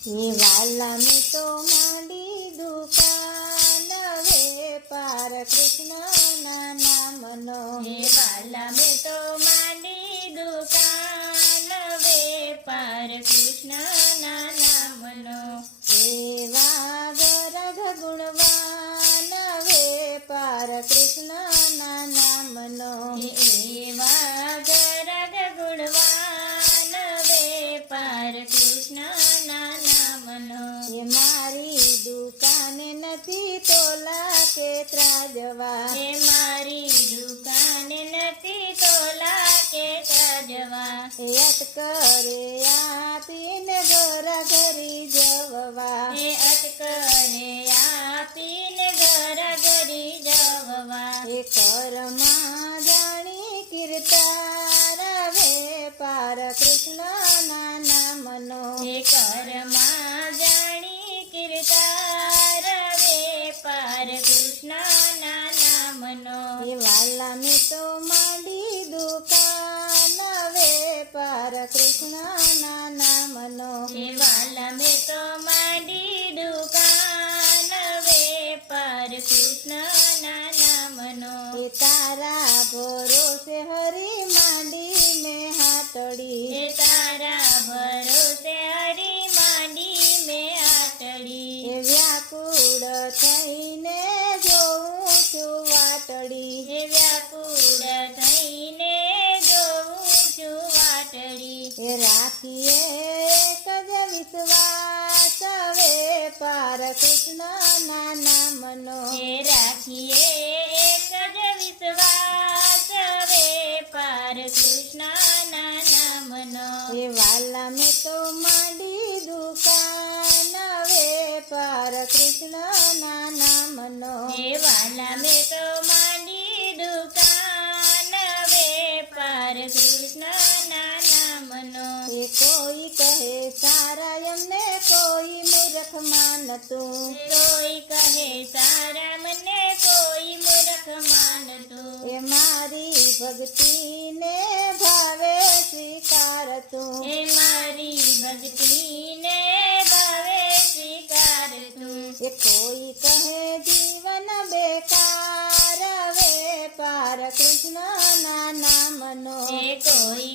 એ વાલા મેં તો માંડી દુકાન વેપાર કૃષ્ણના નામનો. હે વાલા મેં તો માંડી દુકાન વેપાર કૃષ્ણના નામનો. એવા ગરગ ગુણવાન વેપાર કૃષ્ણના નામનો. એવા ગરગ ગુણવાન વેપાર કૃષ્ણના નામનો. એ મારી દુકાને નથી તોલા કે ત્રાજવા. હે મારી દુકાને નથી તોલા કે ત્રાજવા. એ અટકરે આપીને ઘરા ઘરી જવવા. હે અટકરે આપીને ઘર ઘરી જવવા. એ કરમાં જાણી કીર્તાર વેપાર કૃષ્ણના નામનો. હે કરમાં જાણી કીર્તાર વેપાર કૃષ્ણના નામનો. એ વાલા મેં તો માંડી દુકાન વેપાર કૃષ્ણના નામનો. હે વાલા મેં તો માંડી દુકાન વેપાર કૃષ્ણના નામનો. એ તારા ભરોસે હરી માંડી મેં હાટડી. હે તારા ભરોસે હરી માંડી મેં આટડી. એ વ્યાકુળ થઈને જોઉં છું વાટડી. હે વ્યાકુળ થઈને જોઉં છું વાટડી. એ રાખીએ એક જ વિશ્વાસ વેપાર કૃષ્ણના નામનો. હે રાખીએ એક જ વિશ્વાસ વેપાર કૃષ્ણના નામનો. એ વાલા મેં તો માંડી દુકાન વેપાર કૃષ્ણના નામનો. હે વાલા મેં તો માંડી દુકાન વેપાર કૃષ્ણના નામનો. એ કોઈ કહે સારા એમને કોઈ મૂર્ખ માનતું. કોઈ કહે સારા મને કોઈ મૂર્ખ માનતું. એ મારી ભક્તિને ભાવે સ્વીકારતું. એ મારી ભક્તિને ભાવે સ્વીકારતું. એ કોઈ કહે જીવન બેકાર વેપાર કૃષ્ણના નામનો. એ કોઈ